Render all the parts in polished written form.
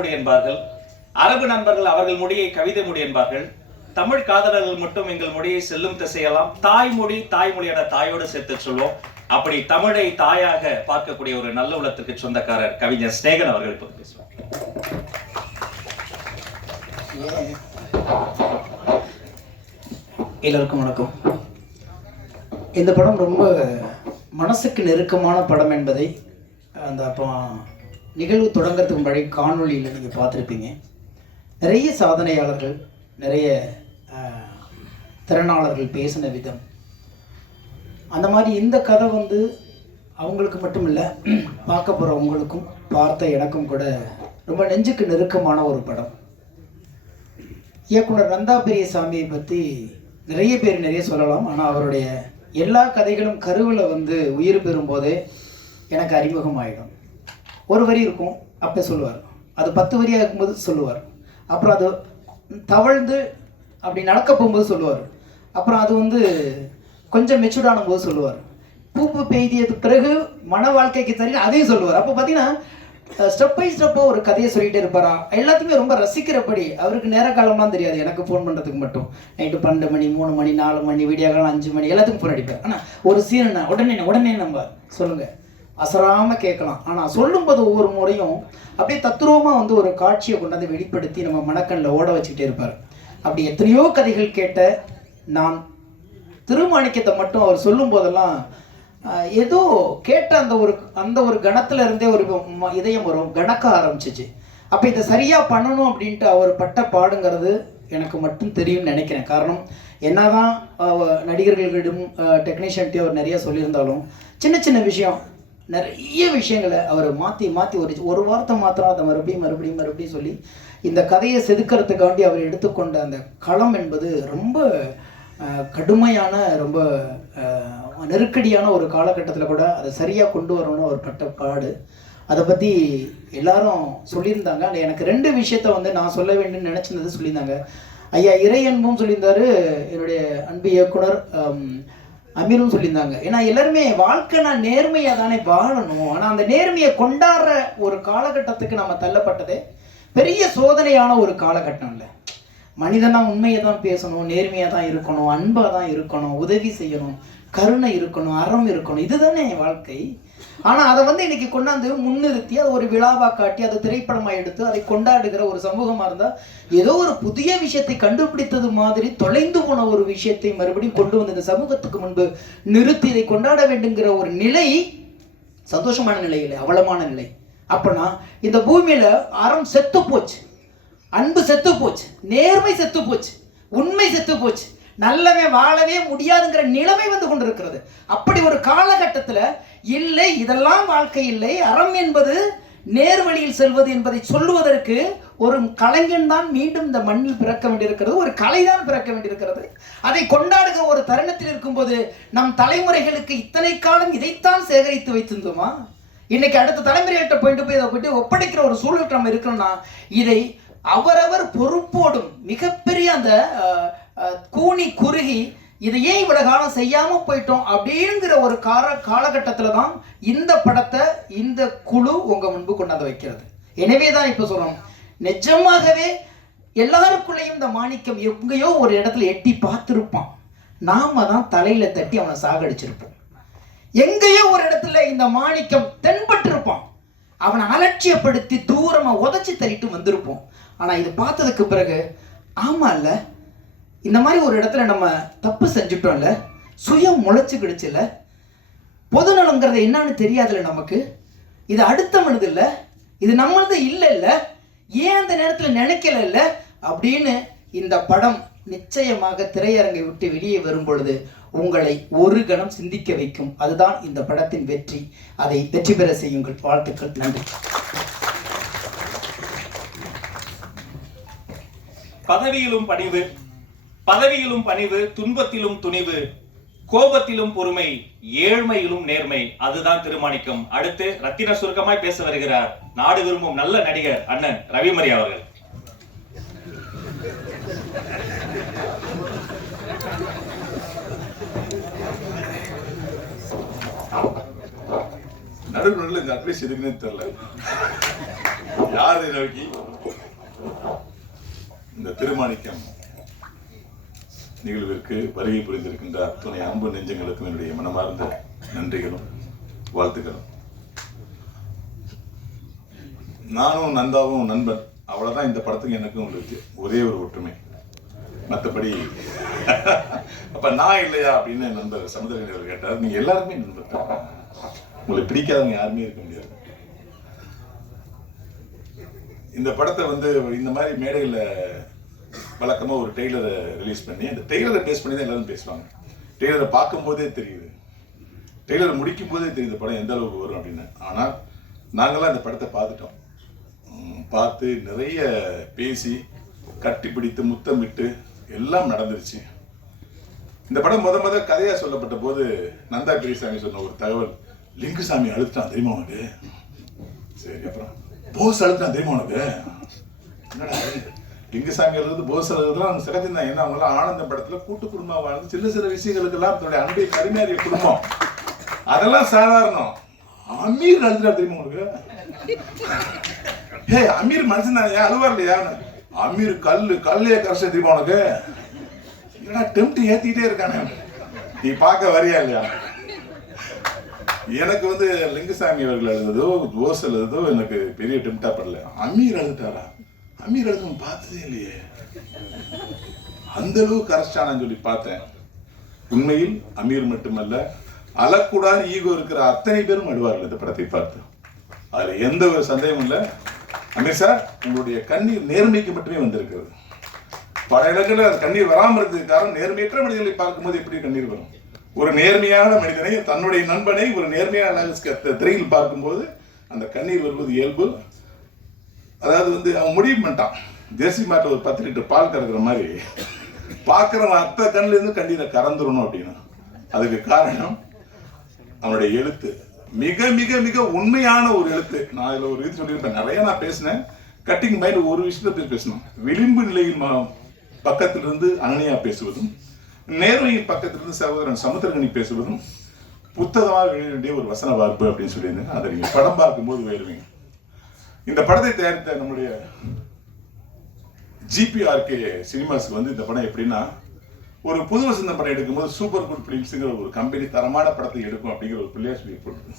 முடி என்பார்கள். அரபு நண்பர்கள் அவர்கள் முடியை கவிதை முடி என்பார்கள். தமிழ் காதலர்கள் மட்டும் எங்கள் மொழியை செல்லும் திசையெல்லாம் தாய்மொழி என தாயோடு சேர்த்து சொல்வோம். அப்படி தமிழை தாயாக பார்க்கக்கூடிய ஒரு நல்ல உள்ளத்துக்கு சொந்தக்காரர் கவிஞர் ஸ்நேகன் அவர்கள் இப்போது பேசுவார். எல்லாருக்கும் வணக்கம். இந்த படம் ரொம்ப மனசுக்கு நெருக்கமான படம் என்பதை அந்த அப்போ நிகழ்வு தொடங்கிறதுக்கு முன்னாடி காணொலியில் நீங்கள் பார்த்துருப்பீங்க. நிறைய சாதனையாளர்கள், நிறைய திறனாளர்கள் பேசின விதம், அந்த மாதிரி இந்த கதை அவங்களுக்கு மட்டும் இல்லை, பார்க்க போகிறவங்களுக்கும் பார்த்த எனக்கும் கூட ரொம்ப நெஞ்சுக்கு நெருக்கமான ஒரு படம். இயக்குனர் நந்தா பெரியசாமியை பற்றி நிறைய பேர் நிறைய சொல்லலாம். ஆனால் அவருடைய எல்லா கதைகளும் கருவில் உயிர் பெறும்போதே எனக்கு அறிமுகமாகிடும். ஒரு வரி இருக்கும், அப்போ சொல்லுவார். அது 10 வரியாக இருக்கும்போது சொல்லுவார். அப்புறம் அது தவழ்ந்து அப்படி நடக்க போகும்போது சொல்லுவார். அப்புறம் அது கொஞ்சம் மெச்சூர்டான போது சொல்லுவார். பூப்பு பெய்தியது பிறகு மன வாழ்க்கைக்கு தெரியல அதையும் சொல்லுவார். அப்போ பார்த்தீங்கன்னா ஸ்டெப் பை ஸ்டெப்பாக ஒரு கதையை சொல்லிகிட்டே இருப்பாரா. எல்லாத்தையுமே ரொம்ப ரசிக்கிறபடி. அவருக்கு நேர காலம்லாம் தெரியாது. எனக்கு ஃபோன் பண்ணுறதுக்கு மட்டும் நைட்டு 12 மணி 3 மணி 4 மணி விடிய காலம் 5 மணி எல்லாத்துக்கும் ஃபோன் அடிப்பார். ஆனால் ஒரு சீன் உடனே நம்ம சொல்லுங்கள் அசராமல் கேட்கலாம். ஆனால் சொல்லும்போது ஒவ்வொரு முறையும் அப்படியே தத்ரூபமாக ஒரு காட்சியை கொண்டாந்து வெளிப்படுத்தி நம்ம மனக்கண்ணில் ஓட வச்சுக்கிட்டே இருப்பார். அப்படி எத்தனையோ கதைகள் கேட்ட நான் திருமாணிக்கத்தை மட்டும் அவர் சொல்லும் போதெல்லாம் ஏதோ கேட்ட அந்த ஒரு கணத்துல இருந்தே ஒரு இதயம் வரும், கணக்க ஆரம்பிச்சிச்சு. அப்போ இதை சரியாக பண்ணணும் அப்படின்ட்டு அவர் பட்ட பாடுங்கிறது எனக்கு மட்டும் தெரியும்னு நினைக்கிறேன். காரணம் என்னதான் நடிகர்களிடம் டெக்னீஷியன்ட்டே அவர் நிறைய சொல்லியிருந்தாலும் சின்ன சின்ன விஷயம், நிறைய விஷயங்களை அவர் மாற்றி ஒரு வார்த்தை மாத்திரம் அதை மறுபடியும் சொல்லி இந்த கதையை செதுக்கிறதுக்காண்டி அவர் எடுத்துக்கொண்ட அந்த களம் என்பது ரொம்ப கடுமையான, ரொம்ப நெருக்கடியான ஒரு காலகட்டத்தில் கூட அதை சரியாக கொண்டு வரணும்னு அவர் பட்ட பாடு. அதை பற்றி எல்லாரும் சொல்லியிருந்தாங்க. அந்த எனக்கு 2 விஷயத்த நான் சொல்ல வேண்டும்னு நினச்சிருந்தது சொல்லியிருந்தாங்க. ஐயா இறை அன்பும் சொல்லியிருந்தாரு, என்னுடைய அன்பு இயக்குனர் அமீரும் சொல்லியிருந்தாங்க. ஏன்னா எல்லாருமே வாழ்க்கை நான் நேர்மையாக தானே வாழணும். ஆனால் அந்த நேர்மையை கொண்டாடுற ஒரு காலகட்டத்துக்கு நம்ம தள்ளப்பட்டதே பெரிய சோதனையான ஒரு காலகட்டம் இல்லை. மனிதனா உண்மையை தான் பேசணும், நேர்மையாக தான் இருக்கணும், அன்பாக தான் இருக்கணும், உதவி செய்யணும், கருணை இருக்கணும், அறம் இருக்கணும், இதுதானே வாழ்க்கை. ஆனால் அதை இன்னைக்கு கொண்டாந்து முன்னிறுத்தி அதை ஒரு விழாவாக காட்டி அதை திரைப்படமாக எடுத்து அதை கொண்டாடுகிற ஒரு சமூகமாக இருந்தால் ஏதோ ஒரு புதிய விஷயத்தை கண்டுபிடித்தது மாதிரி தொலைந்து போன ஒரு விஷயத்தை மறுபடியும் கொண்டு வந்து இந்த சமூகத்துக்கு முன்பு நிறுத்தி இதை கொண்டாட வேண்டுங்கிற ஒரு நிலை சந்தோஷமான நிலை இல்லை, அவலமான நிலை. அப்பனா இந்த பூமியில அறம் செத்து போச்சு, அன்பு செத்து போச்சு, நேர்மை செத்து போச்சு, உண்மை செத்து போச்சு, நல்லவே வாழவே முடியாதுங்கிற நிலைமை கொண்டிருக்கிறது. அப்படி ஒரு காலகட்டத்தில் இல்லை, இதெல்லாம் வாழ்க்கை இல்லை, அறம் என்பது நேர்வழியில் செல்வது என்பதை சொல்லுவதற்கு ஒரு கலைஞன் தான் மீண்டும் இந்த மண்ணில் பிறக்க வேண்டியிருக்கிறது, ஒரு கலைதான் பிறக்க வேண்டியிருக்கிறது. அதை கொண்டாடுகிற ஒரு தருணத்தில் இருக்கும்போது நம் தலைமுறைகளுக்கு இத்தனை காலம் இதைத்தான் சேகரித்து வைத்திருந்தோமா? இன்னைக்கு அடுத்த தலைமுறைகிட்ட போய் இதை ஒப்படைக்கிற ஒரு சூழலுக்கு நம்ம இருக்கிறோம்னா இதை அவரவர் பொறுப்போடும் மிகப்பெரிய அந்த கூனி குறுகி இதை ஏன் இவ்வளவு காலம் செய்யாம போயிட்டோம் அப்படிங்கிற ஒரு காலகட்டத்தில் தான் இந்த படத்தை இந்த குழு உங்க முன்பு கொண்டாந்து வைக்கிறது. எனவே தான் இப்ப சொல்றோம், நிஜமாகவே எல்லாருக்குள்ளேயும் இந்த மாணிக்கம் எங்கேயோ ஒரு இடத்துல எட்டி பார்த்திருப்பான். நாம தான் தலையில தட்டி அவனை சாகடிச்சிருப்போம். எங்கேயோ ஒரு இடத்துல இந்த மாணிக்கம் தென்பட்டு இருப்பான், அவனை அலட்சியப்படுத்தி தூரமா உதச்சி தள்ளிட்டு வந்திருப்போம். ஆனா இது பார்த்ததுக்கு பிறகு ஆமா இல்ல, இந்த மாதிரி ஒரு இடத்துல நம்ம தப்பு செஞ்சுட்டோம்ல, சுயம் முளைச்சுக்கிடுச்சுல, பொதுநலங்கிறது என்னன்னு தெரியாதுல்ல நமக்கு, இது அடுத்த மனது இல்லை, இது நம்மளது இல்லை இல்லை, ஏன் அந்த நேரத்தில் நினைக்கல இல்லை அப்படின்னு இந்த படம் நிச்சயமாக திரையரங்கை விட்டு வெளியே வரும் பொழுது உங்களை ஒரு கணம் சிந்திக்க வைக்கும். அதுதான் இந்த படத்தின் வெற்றி. அதை வெற்றி பெற செய்யுங்கள். வாழ்த்துக்கள். நன்றி. பதவியிலும் பணிவு, துன்பத்திலும் துணிவு, கோபத்திலும் பொறுமை, ஏழ்மையிலும் நேர்மை, அதுதான் திருமாணிக்கம். அடுத்து ரத்தின சுருக்கமாய் பேச வருகிறார் நாடு விரும்பும் நல்ல நடிகர் அண்ணன் ரவிமரி அவர்கள். நடுவில் இந்த அட்வைஸ் எதுக்குன்னு தெரியல. யாரு நோக்கி இந்த திருமாணிக்கம் நிகழ்விற்கு வருகை புரிந்திருக்கின்ற அத்துணை அன்பு நெஞ்சங்களுக்கும் என்னுடைய மனமார்ந்த நன்றிகளும் வாழ்த்துக்களும். நானும் நந்தாவும் நண்பன், அவ்வளவுதான் இந்த படத்துக்கு எனக்கும் உங்களுக்கு ஒரே ஒரு ஒற்றுமை. மற்றபடி அப்ப நான் இல்லையா அப்படின்னு நண்பர் சமுத்திரகணி கேட்டார். நீங்க எல்லாருமே நண்பர் தான், உங்களை பிடிக்காதவங்க யாருமே இருக்க முடியாது. இந்த படத்தை வந்து இந்த மாதிரி மேடையில் வழக்கமாக ஒரு டெய்லரை ரிலீஸ் பண்ணி அந்த டெய்லரை பேஸ் பண்ணி தான் எல்லாரும் பேசுவாங்க. டெய்லரை பார்க்கும்போதே தெரியுது, டெய்லரை முடிக்கும் போதே தெரியுது படம் எந்த அளவுக்கு வரும் அப்படின்னு. ஆனால் நாங்களாம் இந்த படத்தை பார்த்துட்டோம், பார்த்து நிறைய பேசி கட்டி பிடித்து முத்தமிட்டு எல்லாம் நடந்துருச்சு. இந்த படம் முத கதையா சொல்லப்பட்ட போது நந்தா பெரியசாமி சொன்ன ஒரு தகவல், லிங்குசாமி அழுத்தான் தெரியுமா உனக்கு? சரி, அப்புறம் போஸ் அழுத்தான் தெரியுமா உனக்கு? என்னடா லிங்குசாமி எழுது போஸ் எழுதுலாம் அவங்க சிறச்சிருந்தாங்க. ஏன்னா அவங்களாம் ஆனந்த படத்துல கூட்டு குடும்பம் வாழ்ந்து சில விஷயங்களுக்கெல்லாம் தன்னுடைய அன்பை கருமையாரிய குடும்பம், அதெல்லாம் சாதாரணம். அமீர் அழுதுறா தெரியுமா உனக்கு? ஏ அமீர் மனுஷன் தானே, அழுவார் இல்லையா? அமீர் கல்லையே கரைச்ச தெரியுமா உனக்கு? என்னடா டெம்ட் ஏத்திட்டே இருக்கானே, நீ பார்க்க வரியா இல்லையா? எனக்கு வந்து லிங்குசாமி அவர்கள் எழுதுதோ போஸ் எழுதுதோ எனக்கு பெரிய டெம்டா படல. அமீர் எழுதுட்டாரா? அமீர் எழுதும் பார்த்ததே இல்லையே, அந்த அளவு கரைச்சானு சொல்லி பார்த்தேன். உண்மையில் அமீர் மட்டுமல்ல, அழக்கூடாது ஈகோ இருக்கிற அத்தனை பேரும் அழுவார்கள் இந்த படத்தை பார்த்து. அதுல எந்த ஒரு சந்தேகமும் இல்லை. அமீர் சார், உங்களுடைய கண்ணீர் நேர்மைக்கு மட்டுமே வந்திருக்கிறது. பல இடங்களில் கண்ணீர் வராமல் இருக்கிறதுக்கு காரணம், நேர்மையற்ற மனிதர்களை பார்க்கும்போது எப்படி கண்ணீர் வரும்? ஒரு நேர்மையான மனிதனை, தன்னுடைய நண்பனை ஒரு நேர்மையான திரையில் பார்க்கும்போது அந்த கண்ணீர் வருவது இயல்பு. அதாவது வந்து அவன் முடிவு பண்ணிட்டான், தேசி மாட்டை ஒரு 10 லிட்டர் பால் கறக்குற மாதிரி பார்க்குறவன் அத்தை கண்ணில இருந்து கண்ணீரை கறந்துடணும் அப்படின்னு. அதுக்கு காரணம் அவனுடைய எழுத்து, மிக மிக மிக உண்மையான ஒரு எழுத்து. நான் இதில் ஒரு இது சொல்லியிருப்பேன், நிறைய நான் பேசினேன். கட்டிங் மைண்ட் ஒரு விஷயத்தை பேசணும். விளிம்பு நிலையில் பக்கத்திலிருந்து அனனியா பேசுவதும், நேர்மையின் பக்கத்திலிருந்து சகோதரன் சமுத்திரகனி பேசுவதும் புத்தகமாக எழுத வேண்டிய ஒரு வசன வார்ப்பு அப்படின்னு சொல்லியிருந்தேன். அதை நீங்கள் படம் பார்க்கும்போது வேறுவீங்க. இந்த படத்தை தயாரித்த நம்முடைய GPRK சினிமாஸ்க்கு வந்து இந்த படம் எப்படின்னா, ஒரு புது வசந்த படம் எடுக்கும்போது சூப்பர் குட் பிலிம்ஸுங்கிற ஒரு கம்பெனி தரமான படத்தை எடுக்கும் அப்படிங்கிற ஒரு பிள்ளையா சொல்லி போட்டு,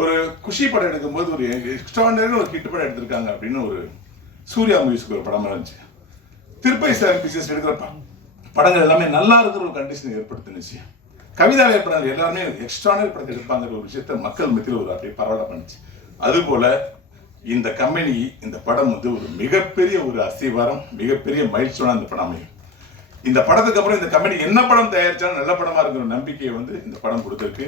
ஒரு குஷி படம் எடுக்கும்போது ஒரு எக்ஸ்ட்ராடனரி ஒரு ஹிட் படம் எடுத்திருக்காங்க அப்படின்னு ஒரு சூர்யா மூவிஸ்க்கு ஒரு படமா இருந்துச்சு. திருப்பதி சார் பிக்சர்ஸ் எடுக்கிற படங்கள் எல்லாமே நல்லா இருக்கிற ஒரு கண்டிஷன் ஏற்படுத்துனுச்சு. கவிதாலய படங்கள் எல்லாருமே எக்ஸ்ட்ராடனரி படத்தை எடுப்பாங்கிற ஒரு விஷயத்த மக்கள் மத்தியில் ஒரு அப்படியே பரவாயில்ல பண்ணுச்சு. அதுபோல இந்த கம்பெனி, இந்த படம் வந்து ஒரு மிகப்பெரிய ஒரு அஸ்திவாரம், மிகப்பெரிய மைல்ஸ்டோனா இந்த படம் அமையும். இந்த படத்துக்கு அப்புறம் இந்த கம்பெனி என்ன படம் தயாரிச்சாலும் நல்ல படமா இருக்கிற நம்பிக்கையை வந்து இந்த படம் கொடுத்திருக்கு.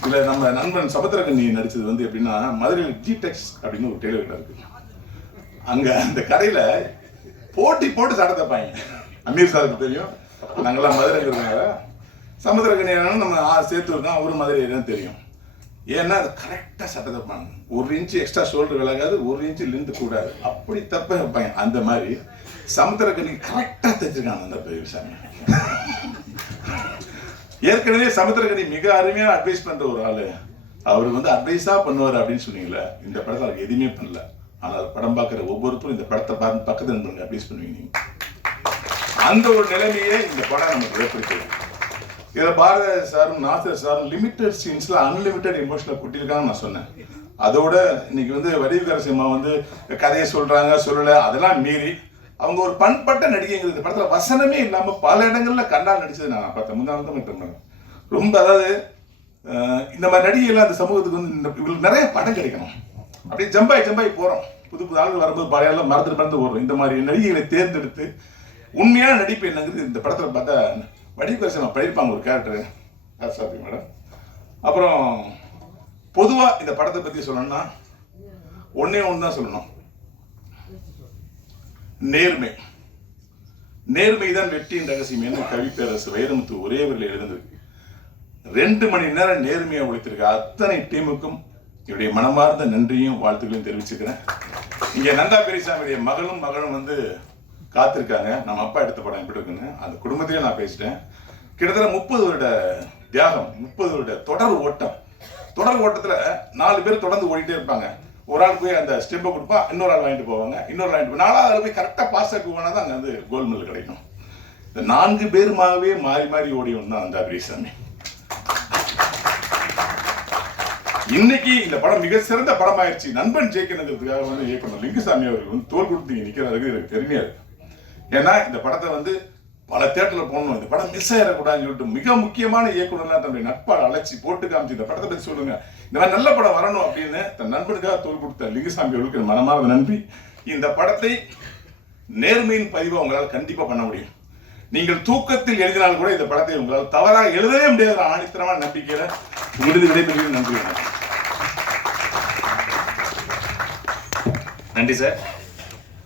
இதுல நம்ம நண்பன் சமுத்திரகனி நடிச்சது வந்து எப்படின்னா, மதுரையில் ஜிடெக்ஸ் அப்படின்னு ஒரு டெய்லர் கடை இருக்கு. அங்க அந்த கடையில போட்டி போட்டு சட்டை தைப்பாங்க. அமீர் சாருக்கு தெரியும், நாங்கெல்லாம் மதுரை இருக்கிறாங்க. சமுத்திரகனி நம்ம சேர்த்து இருக்கோம், அவரு மதுரை தெரியும். ஏன்னா அது கரெக்டாக சட்டை தைப்பாங்க. 1 இன்ச்சு எக்ஸ்ட்ரா ஷோல்டர் விலகாது, 1 இன்ச்சு லென்த் கூடாது, அப்படி தப்ப வைப்பாங்க. அந்த மாதிரி சமுத்திரகனி கரெக்டாக தைச்சிருக்காங்க அந்த பெரியசாமி. ஏற்கனவே சமுத்திரகனி மிக அருமையாக அட்வைஸ் பண்ற ஒரு ஆளு. அவர் வந்து அட்வைஸா பண்ணுவார் அப்படின்னு சொன்னீங்களே, இந்த படத்தை அவர் எதுவுமே பண்ணல. ஆனால் படம் பார்க்குற ஒவ்வொருத்தரும் இந்த படத்தை பார்த்து பக்கத்தில் நண்பர்கள் அட்வைஸ் பண்ணுவீங்க நீங்க. அந்த ஒரு நிலைமையே இந்த படம் நமக்கு ஏற்படுத்துது. இதில் பாரத சாரும் நாசர் சாரும் லிமிட்டட் சீன்ஸ்ல அன்லிமிட்டட் எமோஷனல் கூட்டியிருக்காங்கன்னு நான் சொன்னேன். அதோட இன்னைக்கு வந்து வடிவுக்கரசி அம்மா வந்து கதையை சொல்றாங்க சொல்லலை, அதெல்லாம் மீறி அவங்க ஒரு பண்பட்ட நடிகைங்கிறது. இந்த படத்துல வசனமே இல்லாமல் பல இடங்கள்ல கண்டால் நடிச்சது நான் பார்த்தேன். முன்னாள் தான் ரொம்ப, அதாவது இந்த மாதிரி நடிகைகள்லாம் அந்த சமூகத்துக்கு வந்து இவங்களுக்கு நிறைய படம் கிடைக்கணும். அப்படியே ஜம்பாய் போறோம், புது புது ஆளுகள் வரும்போது பழையெல்லாம் மறந்து ஓடுறோம். இந்த மாதிரி நடிகைகளை தேர்ந்தெடுத்து உண்மையான நடிப்பு என்னங்கிறது இந்த படத்துல பார்த்தா வடிவுக்கரசி பண்ணியிருப்பாங்க ஒரு கேரக்டர் மேடம். அப்புறம் பொதுவா இந்த படத்தை பத்தி சொல்லணும்னா ஒன்னே ஒன்று தான் சொல்லணும், நேர்மை தான் வெற்றியின் ரகசியம் என்று கவிப்பேரரசு வைரமுத்து ஒரே வரியில் எழுதிருக்கு. 2 மணி நேரம் நேர்மையா உழைத்திருக்க அத்தனை டீமுக்கும் என்னுடைய மனமார்ந்த நன்றியும் வாழ்த்துக்களையும் தெரிவிச்சுக்கிறேன். இங்க நந்தா பெரியசாமியுடைய மகளும் வந்து காத்திருக்காங்க. நம்ம அப்பா எடுத்த படம் எப்படி இருக்குன்னு அந்த குடும்பத்திலே நான் பேசிட்டேன். கிட்டத்தட்ட 30 வருட தியாகம், 30 வருட தொடர் ஓட்டத்துல 4 பேர் தொடர்ந்து ஓடிட்டே இருப்பாங்க. ஒரு ஆள் போய் அந்த ஸ்டெம்பை கொடுப்பா, இன்னொரு ஆள் வாங்கிட்டு போவாங்க, இன்னொரு வாங்கிட்டு போய் 4வது ஆள் போய் கரெக்டாக பாஸ் ஆக்கி போனால் தான் அங்கே வந்து கோல்டு மெடல் கிடைக்கும். இந்த 4 பேருமாகவே மாறி மாறி ஓடியவன் தான் அந்த பெரியசாமி. இன்னைக்கு இந்த படம் மிக சிறந்த படம் ஆயிடுச்சு. நண்பன் ஜெயிக்கணுங்கிறதுக்காக வந்து இயக்குனர் லிங்குசாமி அவர்கள் வந்து தோல் கொடுத்து நிற்கிறதுக்கு எனக்கு பெருமையா இருக்கு. ஏன்னா இந்த படத்தை வந்து பல தேட்டரில் போகணும், இந்த படம் மிஸ் ஆயிடக்கூடாதுன்னு சொல்லிட்டு மிக முக்கியமான இயக்குனர்லாம் தன்னுடைய நட்பால் அழைச்சி போட்டு காமிச்சு இந்த படத்தை பற்றி சொல்லுங்க, இந்த மாதிரி நல்ல படம் வரணும் அப்படின்னு தன் நண்பனுக்காக தோல் கொடுத்த லிங்குசாமி அவர்களுக்கு மனமார்ந்த நன்றி. இந்த படத்தை நேர்மையின் பதிவை உங்களால் கண்டிப்பாக பண்ண முடியும். நீங்கள் தூக்கத்தில் எழுதினால் கூட இந்த படத்தை உங்களால் தவறாக எழுதவே முடியாத ஆணித்தரமான நம்பிக்கையில விடுதி விடைபெறுவது. நன்றி. நன்றி சார்.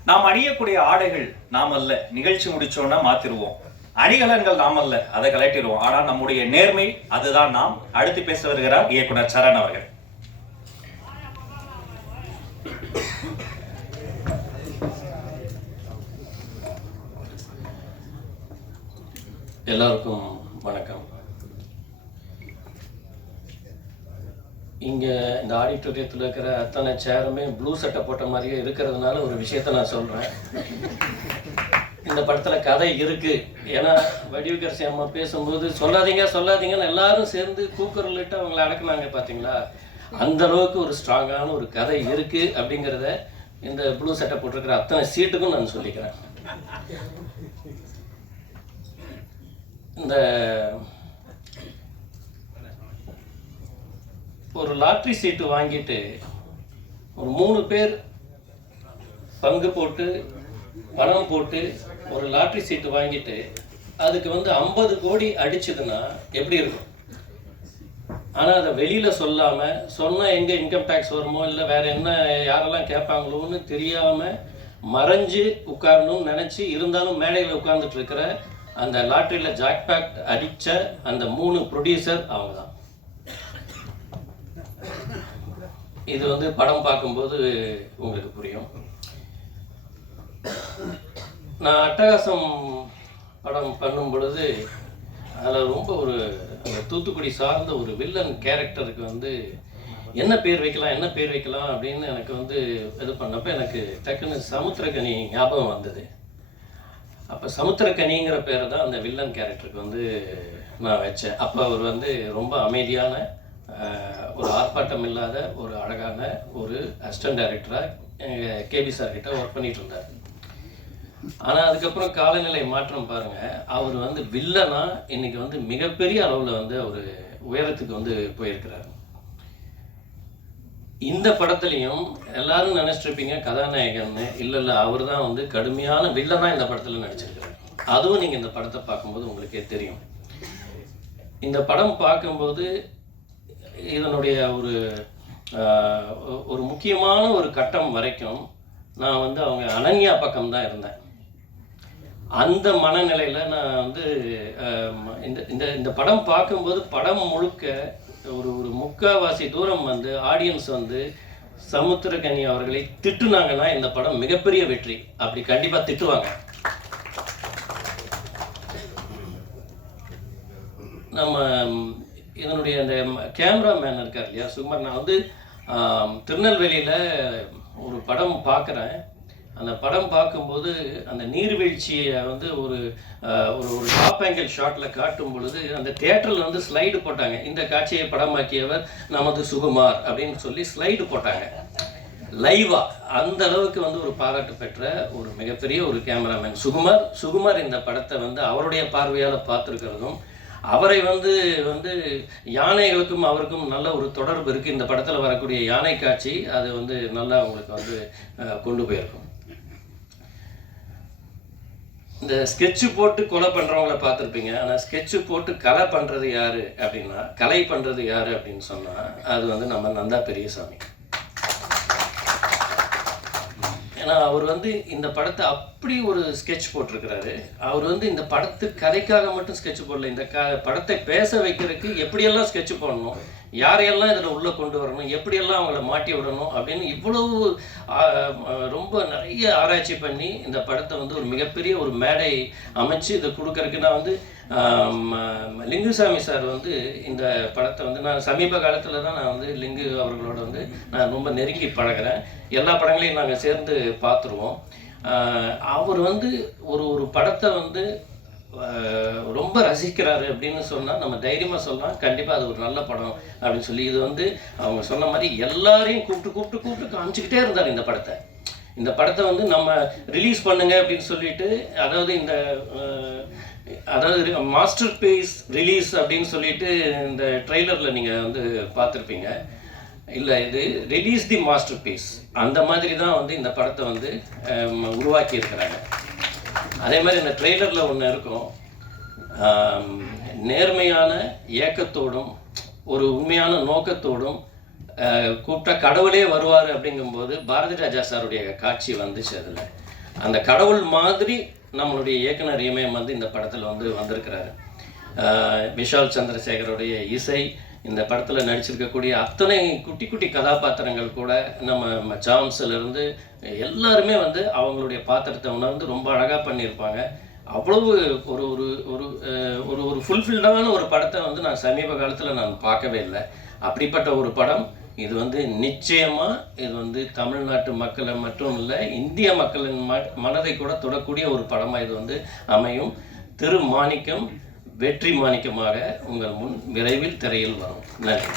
நாம் அணியக்கூடிய ஆடைகள் நாம் அல்ல, நிகழ்ச்சி முடிச்சோன்னா மாத்திருவோம். அணிகலன்கள் நாம் அல்ல, அதை கலட்டிடுவோம். ஆனால் நம்முடைய நேர்மை அதுதான் நாம். அடுத்து பேச வருகிறார் இயக்குனர் சரண் அவர்கள். எல்லாருக்கும் வணக்கம். இங்கே இந்த ஆடிட்டோரியத்தில் இருக்கிற அத்தனை சேருமே ப்ளூ சட்டை போட்ட மாதிரியே இருக்கிறதுனால ஒரு விஷயத்த நான் சொல்கிறேன். இந்த படத்தில் கதை இருக்குது. ஏன்னா வடிவுக்கரசி அம்மா பேசும்போது சொல்லாதீங்கன்னு எல்லாரும் சேர்ந்து கூக்குரலிட்டு அவங்கள அடக்குனாங்க பார்த்தீங்களா. அந்த அளவுக்கு ஒரு ஸ்ட்ராங்கான ஒரு கதை இருக்குது அப்படிங்கிறத இந்த ப்ளூ சட்டை போட்டிருக்கிற அத்தனை சீட்டுக்கும் நான் சொல்லிக்கிறேன். இந்த ஒரு லாட்ரி சீட்டு வாங்கிட்டு ஒரு 3 பேர் பங்கு போட்டு பணம் போட்டு ஒரு லாட்ரி சீட்டு வாங்கிட்டு அதுக்கு வந்து 50 கோடி அடிச்சதுன்னா எப்படி இருக்கும்? ஆனால் அதை வெளியில் சொல்லாமல், சொன்னால் எங்கே இன்கம் டேக்ஸ் வருமோ இல்லை வேற என்ன யாரெல்லாம் கேட்பாங்களோன்னு தெரியாமல் மறைஞ்சு உட்காரணும்னு நினச்சி இருந்தாலும் மேடையில் உட்கார்ந்துட்டு இருக்கிற அந்த லாட்ரியில் ஜாக்பேக் அடித்த அந்த 3 ப்ரொடியூசர் அவங்க தான். இது வந்து படம் பார்க்கும்போது உங்களுக்கு புரியும். நான் அட்டகாசம் படம் பண்ணும் பொழுது அதில் ரொம்ப ஒரு தூத்துக்குடி சார்ந்த ஒரு வில்லன் கேரக்டருக்கு வந்து என்ன பேர் வைக்கலாம் அப்படின்னு எனக்கு வந்து இது பண்ணப்போ எனக்கு டக்குன்னு சமுத்திரக்கனி ஞாபகம் வந்தது. அப்போ சமுத்திரக்கனிங்கிற பேரை தான் அந்த வில்லன் கேரக்டருக்கு வந்து நான் வச்சேன். அப்போ அவர் வந்து ரொம்ப அமைதியான, ஒரு ஆர்ப்பாட்டம் இல்லாத, ஒரு அழகான ஒரு அசிஸ்டன்ட் டைரக்டராக எங்கள் கேபி சார்கிட்ட ஒர்க் பண்ணிட்டு இருந்தார். ஆனால் அதுக்கப்புறம் காலநிலை மாற்றம் பாருங்கள், அவர் வந்து வில்லனா இன்னைக்கு வந்து மிகப்பெரிய அளவில் வந்து அவர் உயரத்துக்கு வந்து போயிருக்கிறார். இந்த படத்துலையும் எல்லாரும் நினச்சிட்ருப்பீங்க கதாநாயகன்னு. இல்லை, அவர் தான் வந்து கடுமையான வில்லனாக இந்த படத்தில் நடிச்சிருக்கிறார். அதுவும் நீங்கள் இந்த படத்தை பார்க்கும்போது உங்களுக்கே தெரியும். இந்த படம் பார்க்கும்போது இதனுடைய ஒரு முக்கியமான ஒரு கட்டம் வரைக்கும் நான் வந்து அவங்க அனன்யா பக்கம்தான் இருந்தேன். அந்த மனநிலையில் நான் வந்து இந்த படம் பார்க்கும்போது படம் முழுக்க ஒரு முக்கால்வாசி தூரம் வந்து ஆடியன்ஸ் வந்து சமுத்திரக்கனி அவர்களை திட்டுனாங்கன்னா இந்த படம் மிகப்பெரிய வெற்றி. அப்படி கண்டிப்பாக திட்டுவாங்க. நம்ம இதனுடைய அந்த கேமராமேன் இருக்கார் இல்லையா சுகுமார், நான் வந்து திருநெல்வேலியில் ஒரு படம் பார்க்குறேன். அந்த படம் பார்க்கும்போது அந்த நீர்வீழ்ச்சியை வந்து ஒரு டாப் ஆங்கிள் ஷாட்டில் காட்டும் பொழுது அந்த தியேட்டரில் வந்து ஸ்லைடு போட்டாங்க. இந்த காட்சியை படமாக்கியவர் நமது சுகுமார் அப்படின்னு சொல்லி ஸ்லைடு போட்டாங்க லைவாக. அந்த அளவுக்கு வந்து ஒரு பாராட்டு பெற்ற ஒரு மிகப்பெரிய ஒரு கேமராமேன் சுகுமார் இந்த படத்தை வந்து அவருடைய பார்வையால் பார்த்துருக்கிறதும், அவரை வந்து யானைகளுக்கும் அவருக்கும் நல்ல ஒரு தொடர்பு இருக்குது. இந்த படத்தில் வரக்கூடிய யானை காட்சி அது வந்து நல்லா உங்களுக்கு வந்து கொண்டு போயிருக்கும். இந்த ஸ்கெட்சு போட்டு கொலை பண்ணுறவங்கள பார்த்துருப்பீங்க. ஆனால் ஸ்கெட்சு போட்டு கலை பண்ணுறது யார் அப்படின்னா, கலை பண்ணுறது யார் அப்படின்னு சொன்னால் அது வந்து நம்ம நந்தா பெரியசாமி. ஏன்னா அவர் வந்து இந்த படத்தை அப்படி ஒரு ஸ்கெட்ச் போட்டிருக்கிறாரு. அவர் வந்து இந்த படத்து கதைக்காக மட்டும் ஸ்கெட்ச் போடல, இந்த படத்தை பேச வைக்கிறதுக்கு எப்படியெல்லாம் ஸ்கெட்ச் பண்ணணும், யாரையெல்லாம் இதில் உள்ளே கொண்டு வரணும், எப்படியெல்லாம் அவங்கள மாட்டி விடணும் அப்படின்னு இவ்வளவு ரொம்ப நிறைய ஆராய்ச்சி பண்ணி இந்த படத்தை வந்து ஒரு மிகப்பெரிய ஒரு மேடை அமைச்சு இதை கொடுக்கறதுக்கு நான் வந்து லிங்குசாமி சார் வந்து இந்த படத்தை வந்து நான் சமீப காலத்தில் தான் நான் வந்து லிங்கு அவர்களோட வந்து நான் ரொம்ப நெருங்கி பழகிறேன். எல்லா படங்களையும் நாங்கள் சேர்ந்து பார்த்துருவோம். அவர் வந்து ஒரு படத்தை வந்து ரொம்ப ரசிக்கிறாரு அப்படின்னு சொன்னால் நம்ம தைரியமாக சொல்லலாம், கண்டிப்பாக அது ஒரு நல்ல படம் அப்படின்னு சொல்லி. இது வந்து அவங்க சொன்ன மாதிரி எல்லாரையும் கூப்பிட்டு காமிச்சிக்கிட்டே இருந்தார் இந்த படத்தை வந்து நம்ம ரிலீஸ் பண்ணுங்க அப்படின்னு சொல்லிட்டு, அதாவது மாஸ்டர் பீஸ் ரிலீஸ் அப்படின்னு சொல்லிட்டு இந்த ட்ரெய்லரில் நீங்கள் வந்து பார்த்துருப்பீங்க. இல்லை, இது ரிலீஸ் தி மாஸ்டர் பீஸ், அந்த மாதிரி தான் வந்து இந்த படத்தை வந்து உருவாக்கி இருக்கிறாங்க. அதே மாதிரி இந்த ட்ரெய்லரில் ஒன்று இருக்கும், நேர்மையான ஏக்கத்தோடும் ஒரு உண்மையான நோக்கத்தோடும் கூப்பிட்டா கடவுளே வருவார் அப்படிங்கும்போது பாரதி ராஜா சாருடைய காட்சி வந்துச்சு. அதில் அந்த கடவுள் மாதிரி நம்மளுடைய இயக்குனர் இமயம் வந்து இந்த படத்தில் வந்து வந்திருக்கிறாரு. விஷால் சந்திரசேகருடைய இசை, இந்த படத்தில் நடிச்சிருக்கக்கூடிய அத்தனை குட்டி குட்டி கதாபாத்திரங்கள் கூட நம்ம ஜாம்ஸ்லேருந்து எல்லாருமே வந்து அவங்களுடைய பாத்திரத்தை உணர்ந்து ரொம்ப அழகாக பண்ணியிருப்பாங்க. அவ்வளவு ஒரு ஒரு ஒரு ஒரு ஒரு ஃபுல்ஃபில்டான ஒரு படத்தை வந்து நான் சமீப காலத்தில் நான் பார்க்கவே இல்லை. அப்படிப்பட்ட ஒரு படம் இது வந்து நிச்சயமாக இது வந்து தமிழ்நாட்டு மக்களை மட்டும் இல்லை, இந்திய மக்களின் மனதை கூட தொடக்கூடிய ஒரு படமாக இது வந்து அமையும். திரு மாணிக்கம் வெற்றி மாணிக்கமாக உங்கள் முன் விரைவில் திரையில் வரும். நன்றி.